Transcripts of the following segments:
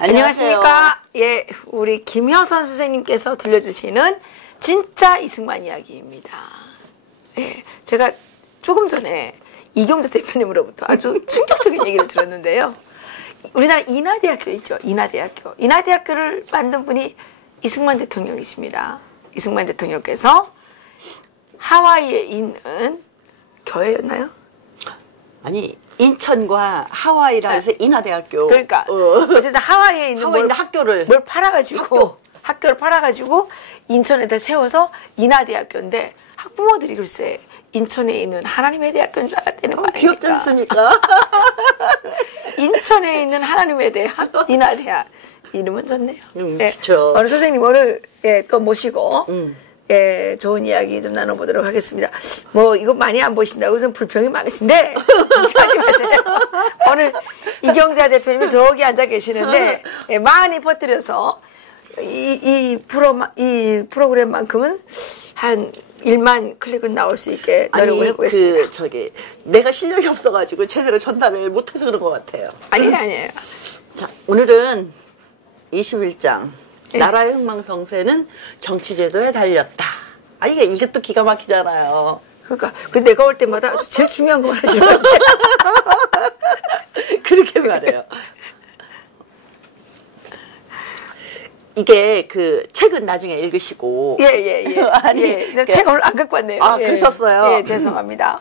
안녕하십니까. 예, 우리 김효선 선생님께서 들려주시는 진짜 이승만 이야기입니다. 예, 제가 조금 전에 이경자 대표님으로부터 아주 충격적인 얘기를 들었는데요. 우리나라 인하대학교 있죠. 인하대학교. 인하대학교를 만든 분이 이승만 대통령이십니다. 이승만 대통령께서 하와이에 있는 교회였나요? 아니, 인천과 하와이라 해서 인하대학교. 그러니까 어쨌든 하와이에 있는 학교를 뭘 팔아가지고 학교를 팔아가지고 인천에다 세워서 인하대학교인데 학부모들이 글쎄 인천에 있는 하나님의 대학교인 줄 알았다는 거 아닙니까? 귀엽지 않습니까? 인천에 있는 하나님의 대학 인하대학 이름은 좋네요. 예, 그렇죠. 오늘 선생님 오늘 예, 또 모시고 예, 좋은 이야기 좀 나눠보도록 하겠습니다. 뭐 이거 많이 안 보신다고 해서 불평이 많으신데 걱정하지 마세요. 오늘 이경자 대표님이 저기 앉아 계시는데 예, 많이 퍼뜨려서 이 프로그램만큼은 한 1만 클릭은 나올 수 있게 노력을 해보겠습니다. 내가 실력이 없어가지고 제대로 전달을 못해서 그런 것 같아요. 아니에요. 자, 오늘은 21장. 네. 나라의 흥망성쇠는 정치제도에 달렸다. 아, 이것도 기가 막히잖아요. 그러니까 내가 올 때마다 제일 중요한 거 하시는 것 같아요. 그렇게 말해요. 이게 그 책은 나중에 읽으시고. 예. 아니, 예. 책 오늘 안 갖고 왔네요. 아, 그러셨어요? 예, 죄송합니다.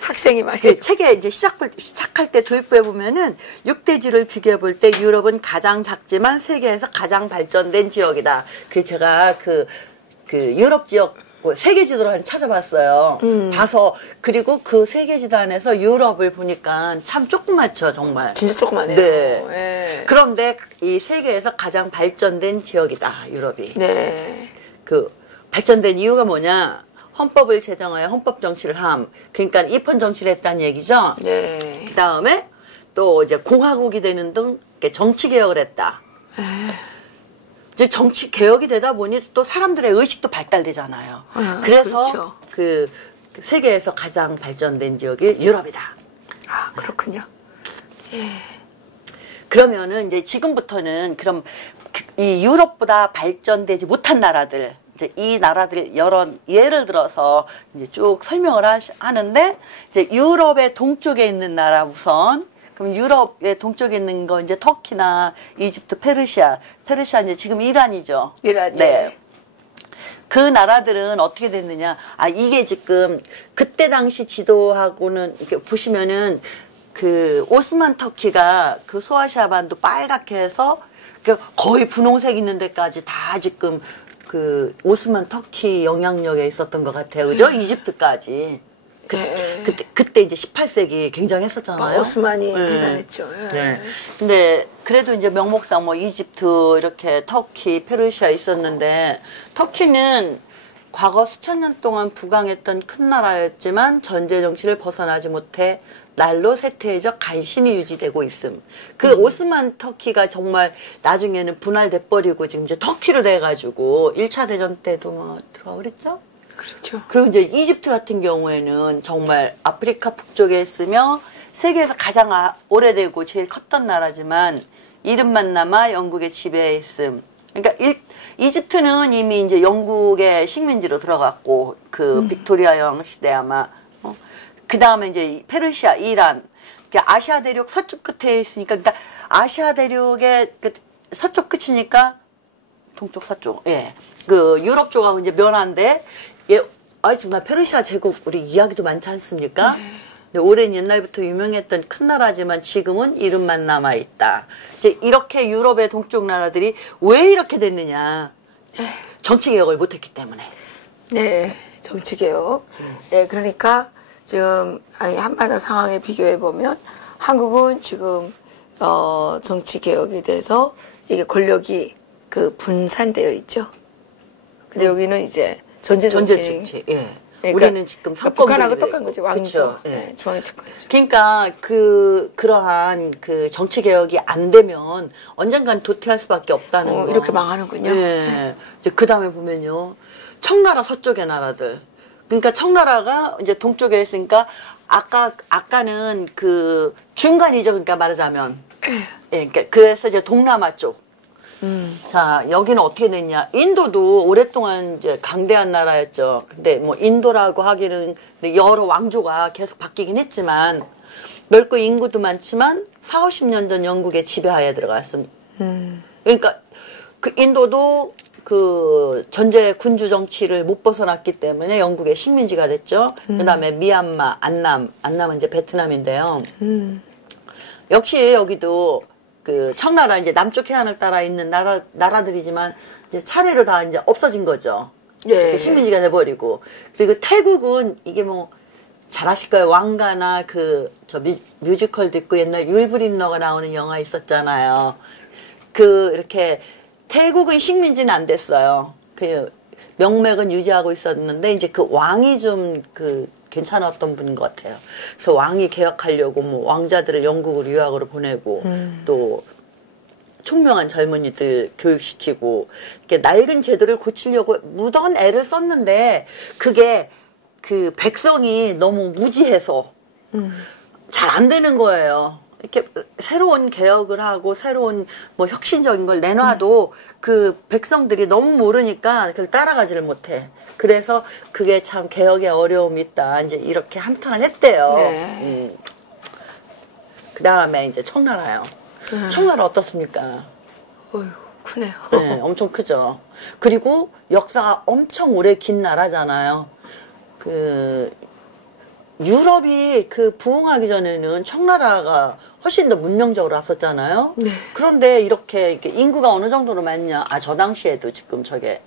학생이 말이에요. 그 책에 이제 시작할 때 도입부에 보면은 6대지를 비교해 볼 때 유럽은 가장 작지만 세계에서 가장 발전된 지역이다. 그 제가 그 유럽 지역 세계 지도를 한 찾아봤어요. 봐서 그리고 그 세계 지도 안에서 유럽을 보니까 참 조그맣죠, 정말. 진짜 조그맣네요. 네. 예. 그런데 이 세계에서 가장 발전된 지역이다, 유럽이. 네. 그 발전된 이유가 뭐냐? 헌법을 제정하여 헌법 정치를 함. 그러니까 입헌 정치를 했다는 얘기죠. 네. 그 다음에 또 이제 공화국이 되는 등 정치 개혁을 했다. 이제 정치 개혁이 되다 보니 또 사람들의 의식도 발달되잖아요. 그래서 그렇죠. 그 세계에서 가장 발전된 지역이 유럽이다. 아, 그렇군요. 예. 그러면은 이제 지금부터는 그럼 이 유럽보다 발전되지 못한 나라들, 이제 이 나라들 여러 예를 들어서 이제 쭉 설명을 하는데 이제 유럽의 동쪽에 있는 나라 우선. 그럼 유럽의 동쪽에 있는 거 이제 터키나 이집트, 페르시아 이제 지금 이란이죠. 이란. 네. 그 나라들은 어떻게 됐느냐? 아, 이게 지금 그때 당시 지도하고는 이렇게 보시면은 그 오스만 터키가 그 소아시아 반도 빨갛게 해서 거의 분홍색 있는 데까지 다 지금 그 오스만 터키 영향력에 있었던 것 같아요. 그죠? 이집트까지. 그때 이제 18세기 굉장했었잖아요. 오스만이 대단했죠. 예. 네. 근데 그래도 이제 명목상 뭐 이집트 이렇게 터키, 페르시아 있었는데 터키는 과거 수천 년 동안 부강했던 큰 나라였지만 전제 정치를 벗어나지 못해 날로 쇠퇴해져 간신히 유지되고 있음. 그 오스만 터키가 정말 나중에는 분할돼 버리고 지금 이제 터키로 돼가지고 1차 대전 때도 뭐 들어와 그랬죠? 그렇죠. 그리고 이제 이집트 같은 경우에는 정말 아프리카 북쪽에 있으며 세계에서 가장 오래되고 제일 컸던 나라지만 이름만 남아 영국의 지배에 있음. 그러니까 이집트는 이미 이제 영국의 식민지로 들어갔고 그 빅토리아 여왕 시대 아마 그 다음에 이제 페르시아, 이란, 아시아 대륙 서쪽 끝에 있으니까 그러니까 아시아 대륙의 그 서쪽 끝이니까 동쪽 서쪽 예. 그 유럽 쪽하고 이제 면한데 예, 정말 페르시아 제국 우리 이야기도 많지 않습니까? 근데 오랜 옛날부터 유명했던 큰 나라지만 지금은 이름만 남아 있다. 이제 이렇게 유럽의 동쪽 나라들이 왜 이렇게 됐느냐? 정치 개혁을 못했기 때문에. 네, 정치 개혁. 네, 그러니까 지금 한반도 상황에 비교해 보면 한국은 지금 정치 개혁에 대해서 이게 권력이 그 분산되어 있죠. 근데 여기는 이제 전제 정치. 예. 그러니까 우리는 지금 북한하고 똑같은 거지. 왕조. 예. 네, 중앙 집권. 그러니까 그러한 그 정치 개혁이 안 되면 언젠간 도태할 수밖에 없다는 거. 이렇게 망하는군요. 예. 이제 그다음에 보면요. 청나라 서쪽의 나라들. 그러니까 청나라가 이제 동쪽에 있으니까 아까는 그 중간이죠. 그러니까 말하자면 예, 그러니까 그래서 이제 동남아 쪽. 자, 여기는 어떻게 됐냐. 인도도 오랫동안 이제 강대한 나라였죠. 근데 뭐 인도라고 하기는 여러 왕조가 계속 바뀌긴 했지만, 넓고 인구도 많지만 40, 50년 전 영국의 지배하에 들어갔습니다. 그러니까 그 인도도 그 전제 군주 정치를 못 벗어났기 때문에 영국의 식민지가 됐죠. 그다음에 미얀마, 안남은 이제 베트남인데요. 역시 여기도 그 청나라 이제 남쪽 해안을 따라 있는 나라들이지만 이제 차례로 다 이제 없어진 거죠. 예. 식민지가 돼버리고. 그리고 태국은 이게 뭐 잘 아실 거예요. 왕가나 그 저 뮤지컬도 있고 옛날 율브린너가 나오는 영화 있었잖아요. 그 이렇게 태국은 식민지는 안 됐어요. 그 명맥은 유지하고 있었는데 이제 그 왕이 좀 그 괜찮았던 분인 것 같아요. 그래서 왕이 개혁하려고 뭐 왕자들을 영국으로 유학으로 보내고 또 총명한 젊은이들 교육시키고 이렇게 낡은 제도를 고치려고 무던 애를 썼는데 그게 그 백성이 너무 무지해서 잘 안 되는 거예요. 이렇게 새로운 개혁을 하고 새로운 뭐 혁신적인 걸 내놔도 그 백성들이 너무 모르니까 그걸 따라가지를 못해. 그래서 그게 참 개혁에 어려움이 있다. 이제 이렇게 한탄을 했대요. 네. 그 다음에 이제 청나라요. 청나라 어떻습니까? 어휴, 크네요. 네, 엄청 크죠. 그리고 역사가 엄청 오래 긴 나라잖아요. 그 유럽이 그 부흥하기 전에는 청나라가 훨씬 더 문명적으로 앞섰잖아요. 네. 그런데 이렇게 인구가 어느 정도로 많냐? 아, 저 당시에도 지금 저게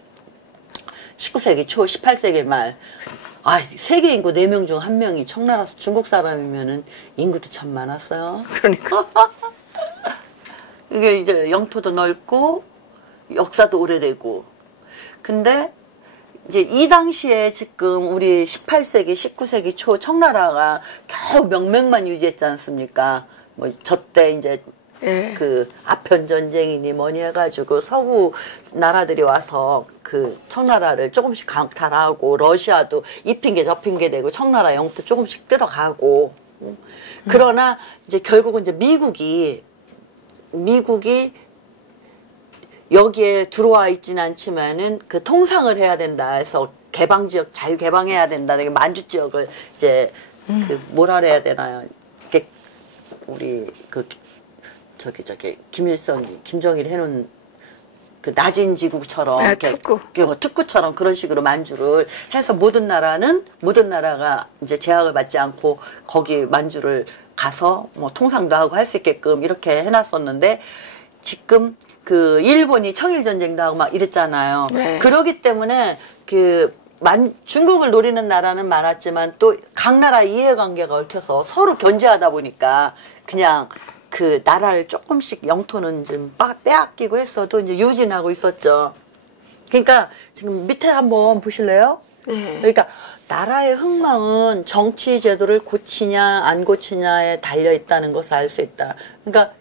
19세기 초, 18세기 말. 아, 세계 인구 4명 중 1명이 청나라 중국 사람이면은 인구도 참 많았어요. 그러니까. 이게 이제 영토도 넓고 역사도 오래되고. 근데 이제 이 당시에 지금 우리 18세기, 19세기 초 청나라가 겨우 명맥만 유지했지 않습니까? 뭐 저때 이제 예. 그 아편 전쟁이니 뭐니 해가지고 서구 나라들이 와서 그 청나라를 조금씩 강탈하고 러시아도 이 핑계 저 핑계 대고 청나라 영토 조금씩 뜯어가고 그러나 이제 결국은 이제 미국이 여기에 들어와 있지는 않지만은 그 통상을 해야 된다 해서 개방 지역 자유 개방해야 된다. 만주 지역을 이제 그 뭐라 그래야 되나요? 이렇게 우리 그 저기 김정일이 해놓은 그 낮은 지구처럼 이렇게 특구처럼 그런 식으로 만주를 해서 모든 나라가 이제 제약을 받지 않고 거기 만주를 가서 뭐 통상도 하고 할 수 있게끔 이렇게 해놨었는데 지금 그 일본이 청일 전쟁도 하고 막 이랬잖아요. 네. 그러기 때문에 그 중국을 노리는 나라는 많았지만 또 각 나라 이해관계가 얽혀서 서로 견제하다 보니까 그냥 그 나라를 조금씩 영토는 좀 빼앗기고 했어도 이제 유진하고 있었죠. 그러니까 지금 밑에 한번 보실래요? 네. 그러니까 나라의 흥망은 정치 제도를 고치냐 안 고치냐에 달려 있다는 것을 알 수 있다. 그러니까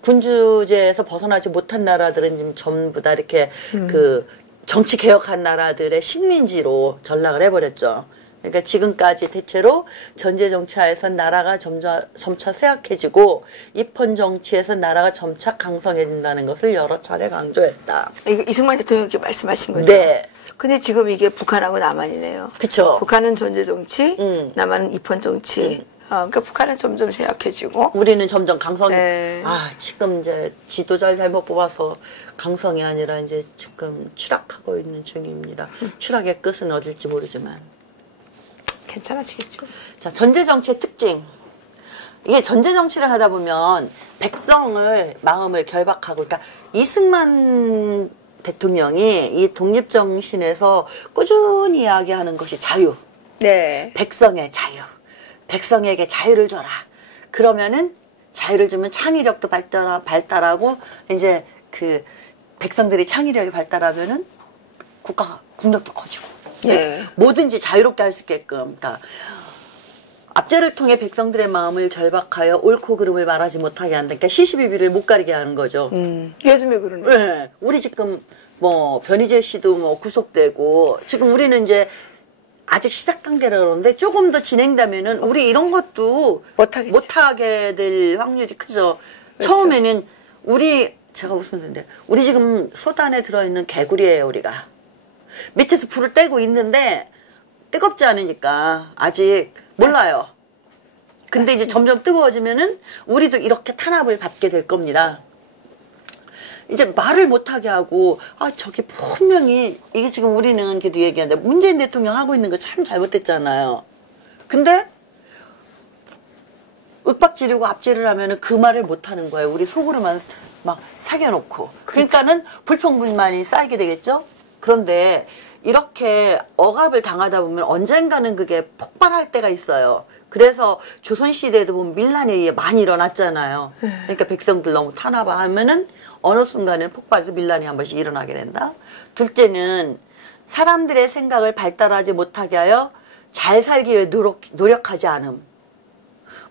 군주제에서 벗어나지 못한 나라들은 지금 전부 다 이렇게 그 정치 개혁한 나라들의 식민지로 전락을 해버렸죠. 그러니까 지금까지 대체로 전제 정치하에서 나라가 점차 쇠약해지고 입헌 정치에서 나라가 점차 강성해진다는 것을 여러 차례 강조했다. 이거 이승만 대통령께 말씀하신 거죠? 네. 근데 지금 이게 북한하고 남한이네요. 그쵸. 북한은 전제 정치, 남한은 입헌 정치. 그러니까 북한은 점점 쇠약해지고 우리는 점점 강성이. 네. 아, 지금 이제 지도자를 잘못 뽑아서 강성이 아니라 이제 지금 추락하고 있는 중입니다. 추락의 끝은 어딜지 모르지만. 괜찮아지겠죠. 자, 전제 정치의 특징. 이게 전제 정치를 하다 보면 백성의 마음을 결박하고, 그러니까 이승만 대통령이 이 독립 정신에서 꾸준히 이야기하는 것이 자유. 네. 백성의 자유. 백성에게 자유를 줘라. 그러면은 자유를 주면 창의력도 발달하고 이제 그 백성들이 창의력이 발달하면은 국력도 커지고. 네. 뭐든지 자유롭게 할 수 있게끔. 그러니까 압제를 통해 백성들의 마음을 결박하여 옳고 그름을 말하지 못하게 한다. 그러니까 시시비비를 못 가리게 하는 거죠. 요즘에 그러네. 네. 우리 지금 뭐 변희재 씨도 뭐 구속되고 지금 우리는 이제 아직 시작 단계라 그러는데 조금 더 진행되면은 우리 이런 것도 못하겠죠. 못하게 될 확률이 크죠. 처음에는 제가 웃으면서 우리 지금 솥 안에 들어있는 개구리예요, 우리가. 밑에서 불을 떼고 있는데 뜨겁지 않으니까 아직 몰라요. 근데 이제 점점 뜨거워지면은 우리도 이렇게 탄압을 받게 될 겁니다. 이제 말을 못하게 하고, 저기 분명히, 이게 지금 우리는 그래도 얘기하는데, 문재인 대통령 하고 있는 거 참 잘못됐잖아요. 근데, 윽박지르고 앞질을 하면은 그 말을 못하는 거예요. 우리 속으로만 막 사겨놓고. 그러니까는 불평불만이 쌓이게 되겠죠? 그런데, 이렇게 억압을 당하다 보면 언젠가는 그게 폭발할 때가 있어요. 그래서 조선시대에도 보면 밀란이 많이 일어났잖아요. 그러니까 백성들 너무 탄압하면은 어느 순간에는 폭발해서 밀란이 한 번씩 일어나게 된다. 둘째는 사람들의 생각을 발달하지 못하게 하여 잘 살기 위해 노력하지 않음.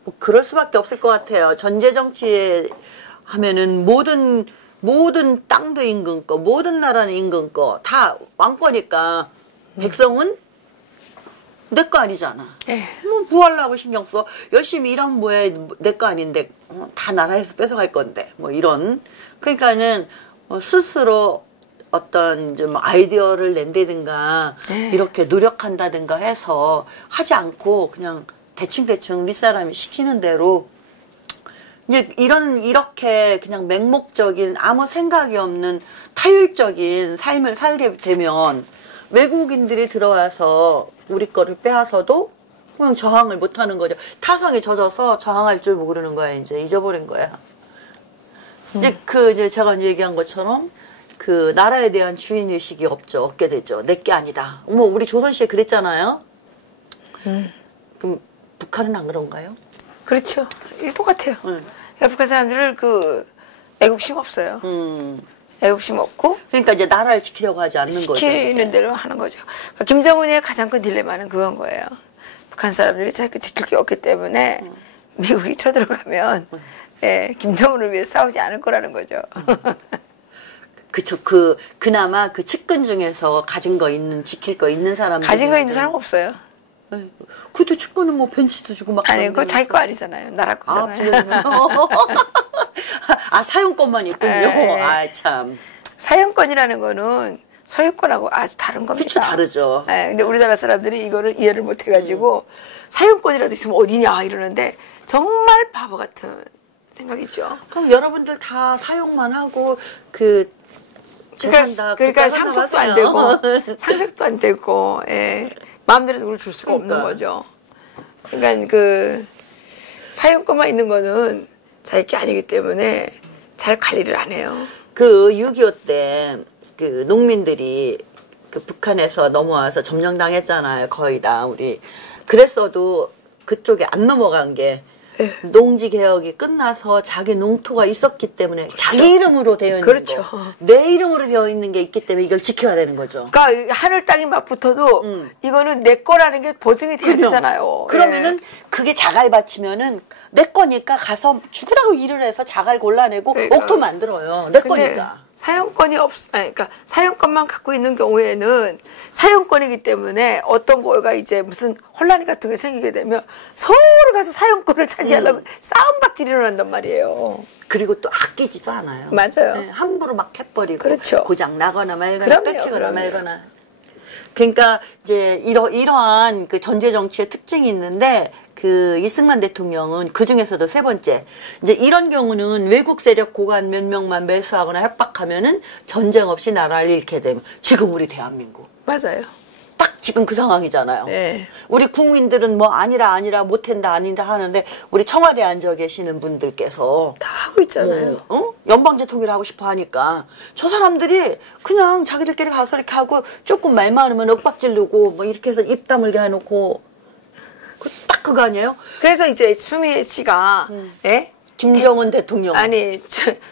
뭐 그럴 수밖에 없을 것 같아요. 전제정치에 하면은 모든 땅도 임금 거, 모든 나라는 임금 거, 다 왕거니까 백성은 내 거 아니잖아. 뭐 하려고 신경 써? 열심히 일하면 뭐해? 내 거 아닌데 다 나라에서 뺏어갈 건데 뭐 이런. 그러니까는 스스로 어떤 좀 아이디어를 낸다든가 이렇게 노력한다든가 해서 하지 않고 그냥 대충 윗사람이 시키는 대로 이제 이렇게 그냥 맹목적인 아무 생각이 없는 타율적인 삶을 살게 되면 외국인들이 들어와서 우리 거를 빼앗아도 그냥 저항을 못 하는 거죠. 타성에 젖어서 저항할 줄 모르는 거야. 이제 잊어버린 거야. 이제 제가 얘기한 것처럼 그 나라에 대한 주인의식이 없게 되죠. 내게 아니다. 우리 조선시대 그랬잖아요. 그럼 북한은 안 그런가요? 그렇죠. 똑같아요. 북한 사람들은 애국심 없어요. 애국심 없고. 그러니까 이제 나라를 지키려고 하지 않는 거죠. 지키는 대로 하는 거죠. 그러니까 김정은의 가장 큰 딜레마는 그건 거예요. 북한 사람들이 자꾸 지킬 게 없기 때문에 미국이 쳐들어가면 김정은을 위해 싸우지 않을 거라는 거죠. 그쵸. 그나마 그 측근 중에서 지킬 거 있는 사람. 가진 거 있는 사람 없어요. 그래도 측근은 뭐 벤치도 주고 막. 아니, 그거 자기 거 아니잖아요. 나라 거잖아요. 사용권만 있군요. 참. 사용권이라는 거는 소유권하고 아주 다른 겁니다. 그쵸, 다르죠. 근데 우리나라 사람들이 이거를 이해를 못 해가지고 사용권이라도 있으면 어디냐 이러는데 정말 바보 같은 생각이죠. 그럼 여러분들 다 사용만 하고 그러니까 상속도 안 되고 상속도 안 되고 마음대로 누굴 줄 수가 없는 거죠. 그러니까 사용권만 있는 거는 자기 게 아니기 때문에 잘 관리를 안 해요. 6.25 때 농민들이 북한에서 넘어와서 점령당했잖아요. 거의 다 우리. 그랬어도 그쪽에 안 넘어간 게 농지 개혁이 끝나서 자기 농토가 있었기 때문에 그렇죠. 자기 이름으로 되어 있는 그렇죠. 거. 내 이름으로 되어 있는 게 있기 때문에 이걸 지켜야 되는 거죠. 그러니까 하늘 땅이 막 붙어도 이거는 내 거라는 게 보증이 돼야 되잖아요. 그러면은 그게 자갈 밭이면은 내 거니까 가서 죽으라고 일을 해서 자갈 골라내고 옥토 만들어요. 내 거니까. 사용권이 그러니까 사용권만 갖고 있는 경우에는 사용권이기 때문에 어떤 거가 이제 무슨 혼란 같은 게 생기게 되면 서로 가서 사용권을 차지하려고 싸움박질이 일어난단 말이에요. 그리고 또 아끼지도 않아요. 맞아요. 함부로 막 해버리고 그렇죠. 고장 나거나 말거나 떨치거나 말거나. 그러니까 이제 이러한 전제 정치의 특징이 있는데 이승만 대통령은 그 중에서도 세 번째. 이제 이런 경우는 외국 세력 고관 몇 명만 매수하거나 협박하면은 전쟁 없이 나라를 잃게 되면 지금 우리 대한민국. 맞아요. 딱 지금 그 상황이잖아요. 우리 국민들은 뭐 아니라 못한다 아니다 하는데 우리 청와대에 앉아 계시는 분들께서 다 하고 있잖아요. 연방제 통일을 하고 싶어 하니까 저 사람들이 그냥 자기들끼리 가서 이렇게 하고 조금 말 많으면 윽박지르고 뭐 이렇게 해서 입 다물게 해놓고 딱 그거 아니에요? 그래서 이제 추미애 씨가 김정은 대통령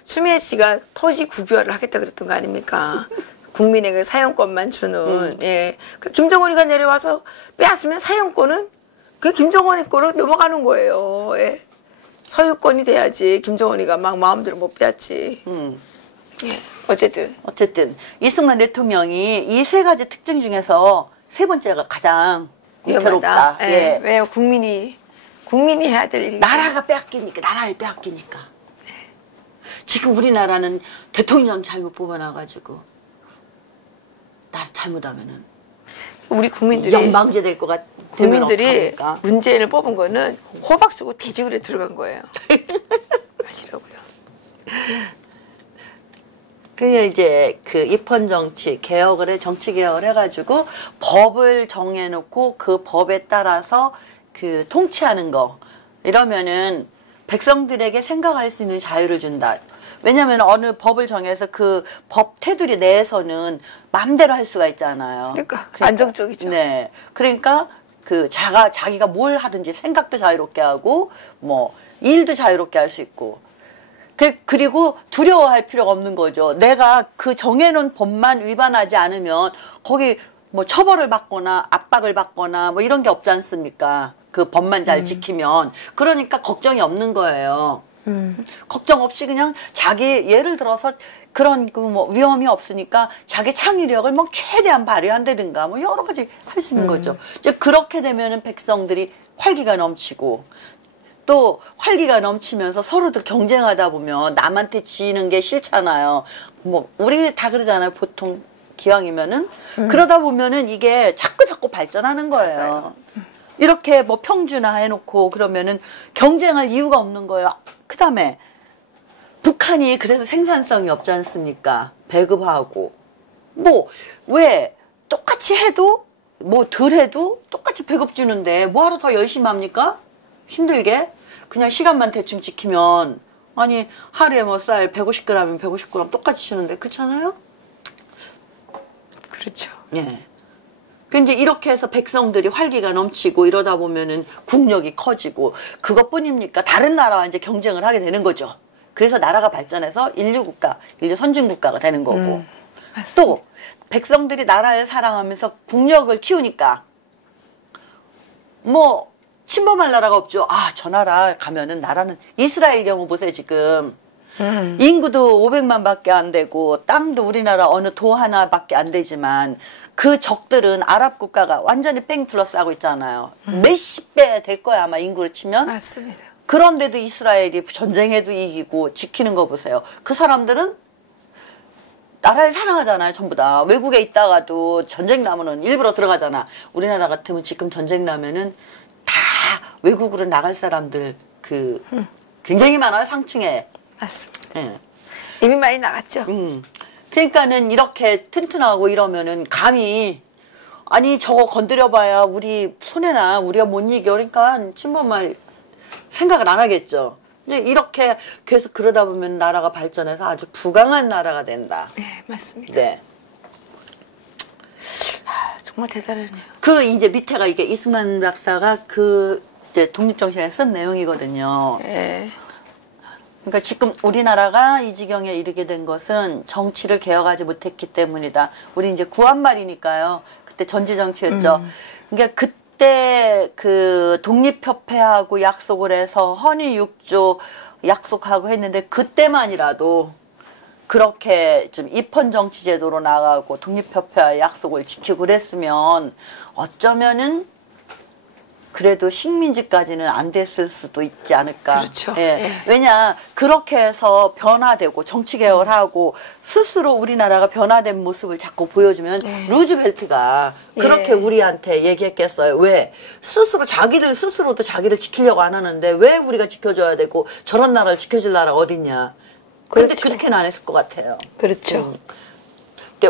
추미애 씨가 토지 국유화를 하겠다 그랬던 거 아닙니까? 국민에게 사용권만 주는 김정은이가 내려와서 빼앗으면 사용권은 김정은이 거로 넘어가는 거예요. 소유권이 돼야지 김정은이가 막 마음대로 못 빼앗지. 어쨌든 이승만 대통령이 이 세 가지 특징 중에서 세 번째가 가장 위태롭다. 왜냐면 국민이 해야 될 일이 나라를 빼앗기니까. 지금 우리나라는 대통령 잘못 뽑아놔가지고 나 잘못하면은 우리 국민들이 연방제 될 것 같아. 국민들이 문재인을 뽑은 거는 호박 쓰고 돼지굴에 들어간 거예요. 아시라고요. 그게 이제 그 입헌 정치 개혁을 해 정치 개혁을 해가지고 법을 정해놓고 그 법에 따라서 그 통치하는 거 이러면은 백성들에게 생각할 수 있는 자유를 준다. 왜냐하면 어느 법을 정해서 그 법 테두리 내에서는 마음대로 할 수가 있잖아요. 그러니까 안정적이죠. 네, 그러니까 그 자기가 뭘 하든지 생각도 자유롭게 하고 뭐 일도 자유롭게 할 수 있고. 그리고 두려워할 필요가 없는 거죠. 내가 그 정해놓은 법만 위반하지 않으면 거기 뭐 처벌을 받거나 압박을 받거나 뭐 이런 게 없지 않습니까? 그 법만 잘 지키면. 그러니까 걱정이 없는 거예요. 걱정 없이 그냥 자기 예를 들어서 그런 그 뭐 위험이 없으니까 자기 창의력을 뭐 최대한 발휘한다든가 뭐 여러 가지 할 수 있는 거죠. 이제 그렇게 되면은 백성들이 활기가 넘치고 또 활기가 넘치면서 서로들 경쟁하다 보면 남한테 지는 게 싫잖아요. 뭐 우리 다 그러잖아요. 보통 기왕이면은 그러다 보면은 이게 자꾸 발전하는 거예요. 맞아요. 이렇게 뭐 평준화 해놓고 그러면은 경쟁할 이유가 없는 거예요. 그다음에 북한이 그래서 생산성이 없지 않습니까? 배급하고 뭐 왜 똑같이 해도 뭐 덜 해도 똑같이 배급 주는데 뭐하러 더 열심히 합니까? 힘들게 그냥 시간만 대충 지키면 아니 하루에 뭐 쌀 150g이면 150g 똑같이 주는데 그렇잖아요? 그렇죠. 예. 그 이제 이렇게 해서 백성들이 활기가 넘치고 이러다 보면은 국력이 커지고 그것뿐입니까? 다른 나라와 이제 경쟁을 하게 되는 거죠. 그래서 나라가 발전해서 인류 선진 국가가 되는 거고. 또 백성들이 나라를 사랑하면서 국력을 키우니까 뭐 침범할 나라가 없죠. 아, 저 나라 가면은 나라는 이스라엘 경우 보세요, 지금. 인구도 500만밖에 안 되고 땅도 우리나라 어느 도 하나밖에 안 되지만 그 적들은 아랍 국가가 완전히 뺑 둘러싸고 있잖아요. 몇십 배 될 거야 아마 인구로 치면. 맞습니다. 그런데도 이스라엘이 전쟁해도 이기고 지키는 거 보세요. 그 사람들은 나라를 사랑하잖아요. 전부 다. 외국에 있다가도 전쟁 나면은 일부러 들어가잖아. 우리나라 같으면 지금 전쟁 나면은 다 외국으로 나갈 사람들 굉장히 많아요. 상층에. 맞습니다. 예. 이미 많이 나갔죠. 그러니까는 이렇게 튼튼하고 이러면은 감히 아니 저거 건드려봐야 우리 손해나 우리가 못 이겨. 그러니까 침범할 생각을 안 하겠죠. 이제 이렇게 계속 그러다 보면 나라가 발전해서 아주 부강한 나라가 된다. 네, 맞습니다. 네. 아, 정말 대단하네요. 그 이제 밑에가 이게 이승만 박사가 그 이제 독립정신에 쓴 내용이거든요. 네. 그러니까 지금 우리나라가 이 지경에 이르게 된 것은 정치를 개혁하지 못했기 때문이다. 우리 이제 구한말이니까요. 그때 전지정치였죠. 그러니까 그때 그 독립협회하고 약속을 해서 헌의 6조 약속하고 했는데 그때만이라도 그렇게 좀 입헌정치 제도로 나가고 독립협회와 약속을 지키고 그랬으면 어쩌면은 그래도 식민지까지는 안 됐을 수도 있지 않을까. 그렇죠. 예. 예. 왜냐 그렇게 해서 변화되고 정치개혁을 하고 스스로 우리나라가 변화된 모습을 자꾸 보여주면 루즈벨트가 그렇게 우리한테 얘기했겠어요. 왜? 스스로도 자기를 지키려고 안 하는데 왜 우리가 지켜줘야 되고 저런 나라를 지켜줄 나라가 어딨냐. 그런데 그렇죠. 그렇게는 안 했을 것 같아요. 그렇죠.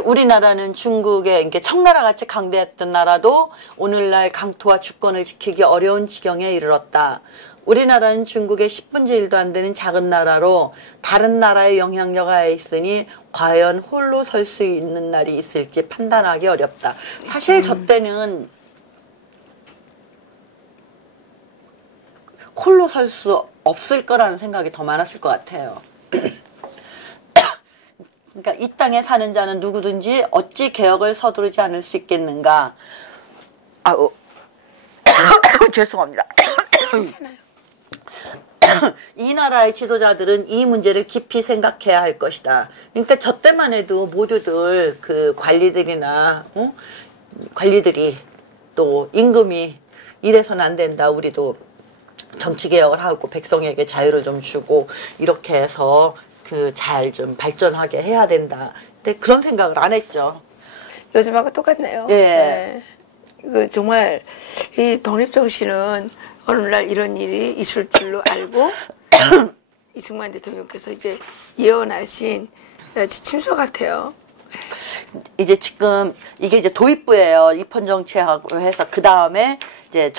우리나라는 중국의 이렇게 청나라 같이 강대했던 나라도 오늘날 강토와 주권을 지키기 어려운 지경에 이르렀다. 우리나라는 중국의 10분의 1도 안 되는 작은 나라로 다른 나라의 영향력 하에 있으니 과연 홀로 설 수 있는 날이 있을지 판단하기 어렵다. 사실 저 때는 홀로 설 수 없을 거라는 생각이 더 많았을 것 같아요. 그러니까 이 땅에 사는 자는 누구든지 어찌 개혁을 서두르지 않을 수 있겠는가. 아우 죄송합니다. 이 나라의 지도자들은 이 문제를 깊이 생각해야 할 것이다. 그러니까 저 때만 해도 모두들 그 관리들이 또 임금이 이래서는 안 된다. 우리도 정치개혁을 하고 백성에게 자유를 좀 주고 이렇게 해서 그 잘 좀 발전하게 해야 된다. 근데 그런 생각을 안 했죠. 요즘하고 똑같네요. 예. 네. 그 정말 이 독립정신은 어느 날 이런 일이 있을 줄로 알고 이승만 대통령께서 이제 예언하신 지침서 같아요. 이제 지금 이게 이제 도입부예요. 입헌정치하고 해서 그 다음에 이제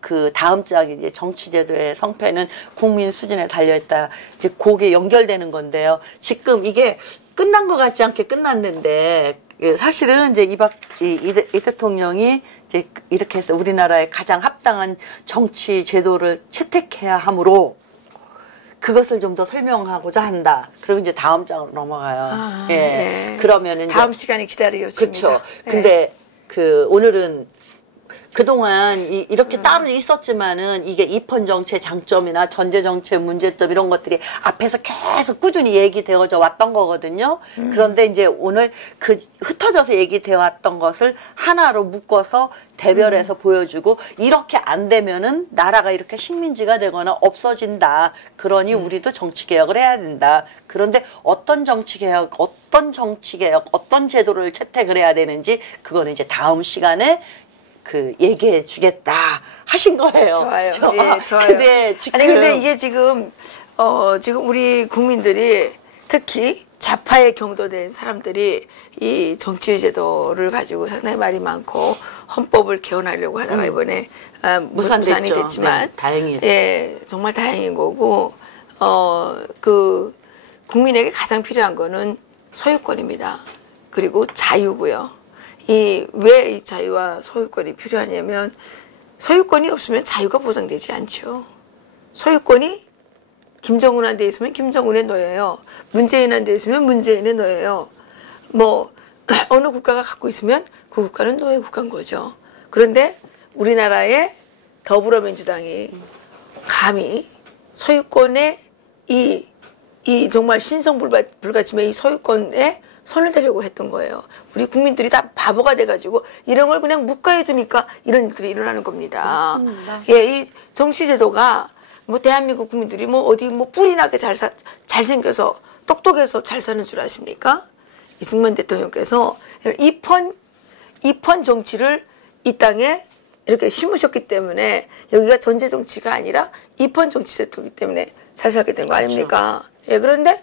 그 다음 장이 이제 정치제도의 성패는 국민 수준에 달려있다. 이제 그게 연결되는 건데요. 지금 이게 끝난 것 같지 않게 끝났는데 사실은 이제 이 대통령이 이제 이렇게 해서 우리나라의 가장 합당한 정치 제도를 채택해야 하므로 그것을 좀 더 설명하고자 한다. 그리고 이제 다음 장으로 넘어가요. 아, 예. 네. 그러면은 다음 시간이 기다려집니다. 그렇죠. 네. 근데 그 오늘은 그동안 이렇게 따로 있었지만은 이게 입헌정치의 장점이나 전제정치의 문제점 이런 것들이 앞에서 계속 꾸준히 얘기되어져 왔던 거거든요. 그런데 이제 오늘 그 흩어져서 얘기되어 왔던 것을 하나로 묶어서 대별해서 보여주고 이렇게 안 되면은 나라가 이렇게 식민지가 되거나 없어진다. 그러니 우리도 정치개혁을 해야 된다. 그런데 어떤 정치개혁, 어떤 제도를 채택을 해야 되는지 그거는 이제 다음 시간에 그 얘기해 주겠다 하신 거예요. 좋아요. 그렇죠? 예, 좋아요. 근데 지금 아니 근데 이게 지금 우리 국민들이 특히 좌파에 경도된 사람들이 이 정치 제도를 가지고 상당히 말이 많고 헌법을 개헌하려고 하다가 이번에 무산이 됐지만 네, 다행이에요. 예, 정말 다행인 거고 그 국민에게 가장 필요한 거는 소유권입니다. 그리고 자유고요. 왜 이 자유와 소유권이 필요하냐면 소유권이 없으면 자유가 보장되지 않죠. 소유권이 김정은한테 있으면 김정은의 노예예요. 문재인한테 있으면 문재인의 노예예요. 뭐 어느 국가가 갖고 있으면 그 국가는 노예 국가인 거죠. 그런데 우리나라의 더불어민주당이 감히 소유권의 이 정말 신성불가침의 이 소유권에 손을 대려고 했던 거예요. 우리 국민들이 다 바보가 돼가지고 이런 걸 그냥 묵과해 두니까 이런 일들이 일어나는 겁니다. 맞습니다. 예, 이 정치제도가 뭐 대한민국 국민들이 뭐 어디 뭐 뿔이 나게 잘생겨서 똑똑해서 잘 사는 줄 아십니까? 이승만 대통령께서 입헌 정치를 이 땅에 이렇게 심으셨기 때문에 여기가 전제 정치가 아니라 입헌 정치 제도이기 때문에 잘 살게 된 거 아닙니까? 예, 그런데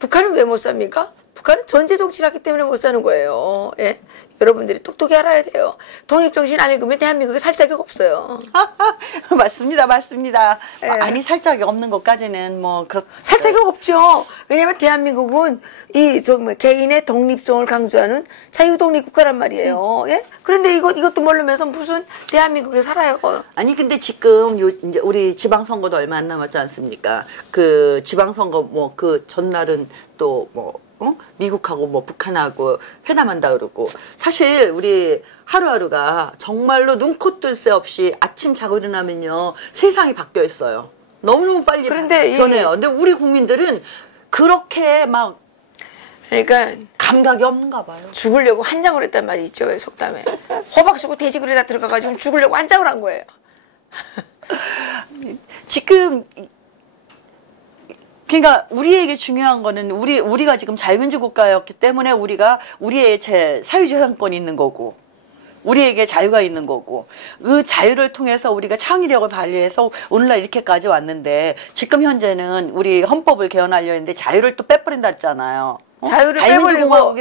북한은 왜 못 삽니까? 북한은 전제 정치를 하기 때문에 못 사는 거예요. 예? 여러분들이 똑똑히 알아야 돼요. 독립정신 안 읽으면 대한민국에 살 자격 없어요. 맞습니다, 맞습니다. 예. 아니 살 자격 없는 것까지는 뭐 살 자격 없죠. 왜냐하면 대한민국은 개인의 독립성을 강조하는 자유독립국가란 말이에요. 예? 그런데 이것도 모르면서 무슨 대한민국에 살아요. 아니 근데 지금 이제 우리 지방선거도 얼마 안 남았지 않습니까? 그 지방선거 뭐 그 전날은 또 뭐 미국하고 뭐 북한하고 회담한다 그러고 사실 우리 하루하루가 정말로 눈코 뜰 새 없이 아침 자고 일어나면요 세상이 바뀌어 있어요. 너무너무 빨리 변해요. 근데 우리 국민들은 그렇게 막 그러니까 감각이 없는가 봐요. 죽으려고 한장을 했단 말이 있죠. 왜 속담에. 호박 쓰고 돼지굴에다 들어가가지고 죽으려고 한장을 한 거예요. 지금 그러니까 우리에게 중요한 거는 우리가 지금 자유민주 국가였기 때문에 우리의 사유재산권이 있는 거고 우리에게 자유가 있는 거고 그 자유를 통해서 우리가 창의력을 발휘해서 오늘날 이렇게까지 왔는데 지금 현재는 우리 헌법을 개헌하려 했는데 자유를 또 빼버린다 했잖아요. 자유를 빼버리고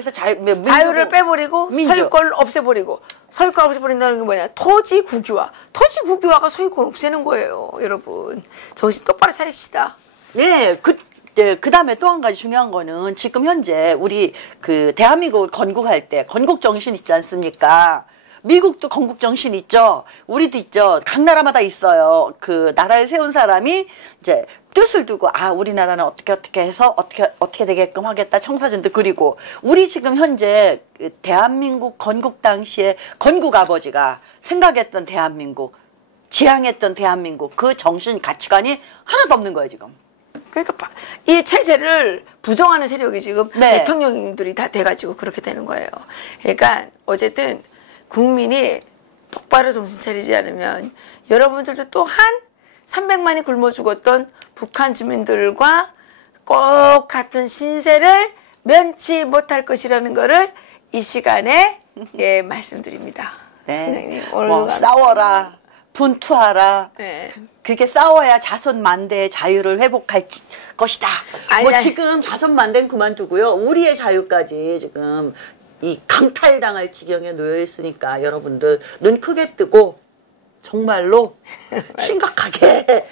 자유를 빼버리고 소유권을 없애버리고 소유권 없애버린다는 게 뭐냐 토지 국유화가 소유권 없애는 거예요. 여러분 정신 똑바로 차립시다. 예, 그 다음에 또 한 가지 중요한 거는 지금 현재 우리 그 대한민국을 건국할 때 건국 정신 있지 않습니까? 미국도 건국 정신 있죠. 우리도 있죠. 각 나라마다 있어요. 그 나라를 세운 사람이 이제 뜻을 두고 우리나라는 어떻게 해서 어떻게 되게끔 하겠다 청사진도 그리고 우리 지금 현재 대한민국 건국 당시에 건국 아버지가 생각했던 대한민국 지향했던 대한민국 그 정신 가치관이 하나도 없는 거예요 지금. 그러니까 이 체제를 부정하는 세력이 지금 대통령들이 다 돼가지고 그렇게 되는 거예요. 그러니까 어쨌든 국민이 똑바로 정신 차리지 않으면 여러분들도 또한 300만이 굶어 죽었던 북한 주민들과 꼭 같은 신세를 면치 못할 것이라는 거를 이 시간에 예, 말씀드립니다. 네. 오늘 뭐 싸워라, 분투하라. 네. 그렇게 싸워야 자손 만대의 자유를 회복할 것이다. 아니, 뭐 아니. 지금 자손 만대는 그만두고요. 우리의 자유까지 지금 이 강탈당할 지경에 놓여 있으니까 여러분들 눈 크게 뜨고 정말로 심각하게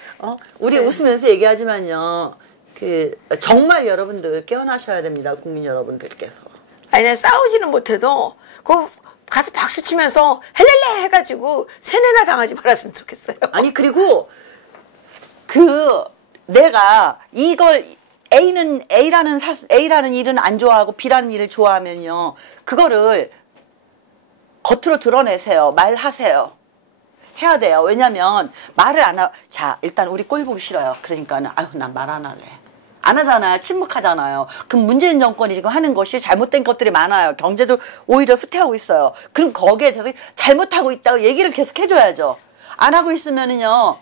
우리 네. 웃으면서 얘기하지만요. 그 정말 여러분들 깨어나셔야 됩니다. 국민 여러분들께서. 아니, 난 싸우지는 못해도 그 가서 박수 치면서 헬렐레 해가지고 세뇌나 당하지 말았으면 좋겠어요. 아니 그리고 그 내가 이걸 A라는 일은 안 좋아하고 B라는 일을 좋아하면요. 그거를 겉으로 드러내세요. 말하세요. 해야 돼요. 왜냐면 말을 안 하고 자 일단 우리 꼴 보기 싫어요. 그러니까는 아유 난 말 안 할래. 안 하잖아요. 침묵하잖아요. 그럼 문재인 정권이 지금 하는 것이 잘못된 것들이 많아요. 경제도 오히려 후퇴하고 있어요. 그럼 거기에 대해서 잘못하고 있다고 얘기를 계속 해줘야죠. 안 하고 있으면은요.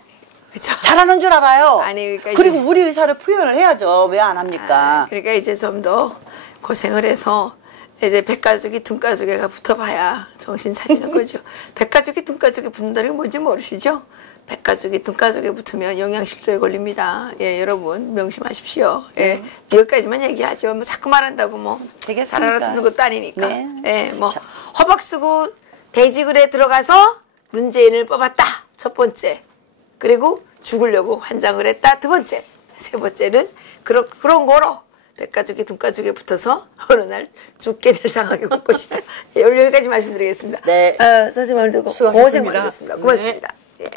그쵸? 잘하는 줄 알아요. 아니, 그러니까 그리고 이제- 우리 의사를 표현을 해야죠. 왜 안 합니까? 그러니까 이제 좀 더 고생을 해서 이제 백가족이 둔가족에가 붙어봐야 정신 차리는 거죠. 백가족이 둔가족에 붙는다는 게 뭔지 모르시죠? 백가족이 둔가족에 붙으면 영양실조에 걸립니다. 예, 여러분 명심하십시오. 예, 여기까지만 얘기하죠. 뭐 자꾸 말한다고 뭐 잘 되겠습니까? 알아듣는 것도 아니니까. 네. 예, 뭐 자. 허박 쓰고 대지글에 들어가서 문재인을 뽑았다. 첫 번째. 그리고 죽으려고 환장을 했다. 두 번째. 세 번째는 그런 거로 백가족이 둔가족에 붙어서 어느 날 죽게 될 상황이 올 것이다. 예, 오늘 여기까지 말씀드리겠습니다. 네. 선생님 오늘도 고생 수고하셨습니다. 많으셨습니다. 고맙습니다. 예.